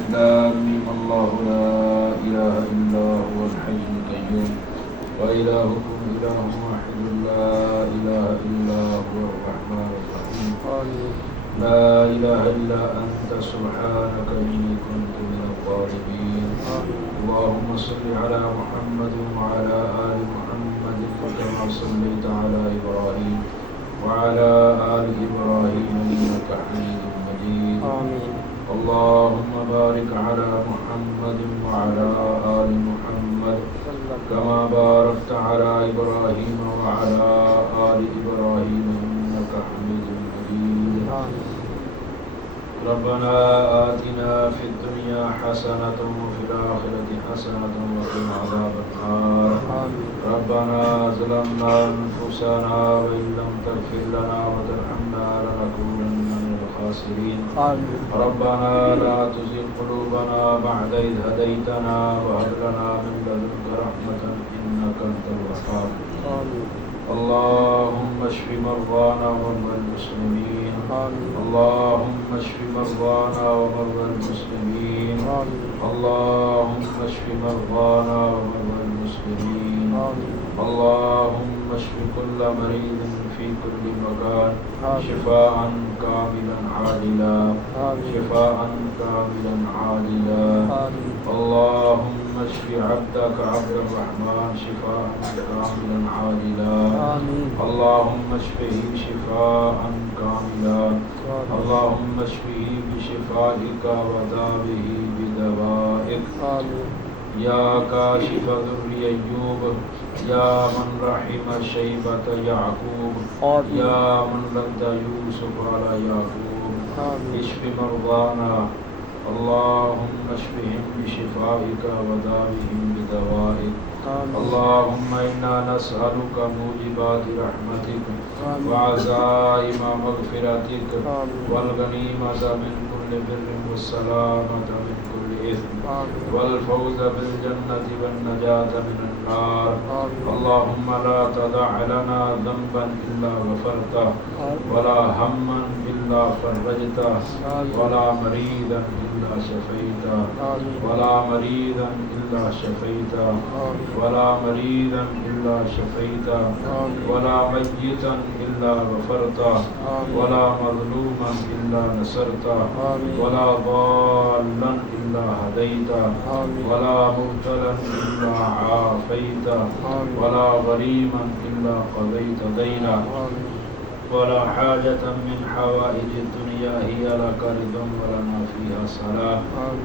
ألف لام ميم الله لا إله إلا هو الحي القيوم وإلهكم إله واحد لا إله إلا هو الرحمن الرحيم لا إله إلا أنت سبحانك إني كنت من الظالمين اللهم صل على محمد وعلى آل محمد كما صليت على إبراهيم وعلى آل إبراهيم إنك حميد مجيد اللهم بارك على محمد وعلى آل محمد كما باركت على إبراهيم وعلى آل إبراهيم إنك حميد مجيد ربنا آتنا في الدنيا حسنة وفي الآخرة حسنة وقنا عذاب النار ربنا ظلمنا أنفسنا وإن لم تغفر لنا وترحمنا لنكونن من الخاسرين ربنا لا تزغ قلوبنا بعد إذ هديتنا وهب لنا من لدنك رحمة إنك أنت الوهاب اللهم اشف مرضانا ومرضى المسلمين اللهم اشف مرضانا ومرضى المسلمين اللهم اشف مرضانا ومرضى المسلمين اللهم اشف كل مريض في كل مكان شفاء كاملا عاجلا شفاء كاملا عاجلا اللهم اشف عبدك عبد الرحمن شفاء كاملا عاجلا اللهم اشفه شفاء كاملا اللهم اشفه بشفائك وداوه بدوائك يا كاشف ضر أيوب يا من رحم شيبة يعقوب يا من رد يوسف على يعقوب اشف مرضانا اللهم اشفهم بشفائك وداوهم بدوائك اللهم إنا نسألك موجبات رحمتك وعزائم مغفرتك والغنيمة من كل بر والسلامة من كل إثم والفوز بالجنة والنجاة من النار اللهم لا تدع لنا ذنبا إلا غفرته ولا هما إلا فرجته ولا مريضا إلا شفيته ولا مريضا إلا شفيته ولا مريضا إلا شفيته ولا ميتا إلا غفرته ولا مظلوما إلا نصرته ولا ضالا إلا هديته ولا مبتلا إلا عافيته ولا غريما إلا قضيت دينا ولا حاجة من حوائج الدنيا هي لك رضا ولنا فيها صلاح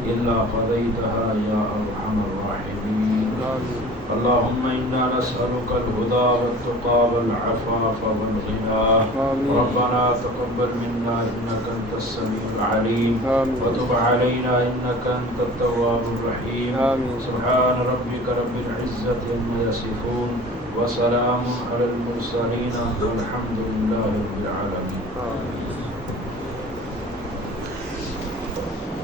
إلا قضيتها يا أرحم الراحمين اللهم إنا نسألك الهدى والتقى والعفاف والغنى ربنا تقبل منا إنك أنت السميع العليم وتب علينا إنك أنت التواب الرحيم سبحان ربك رب العزة عما يصفون وسلام على المرسلين والحمد لله رب العالمين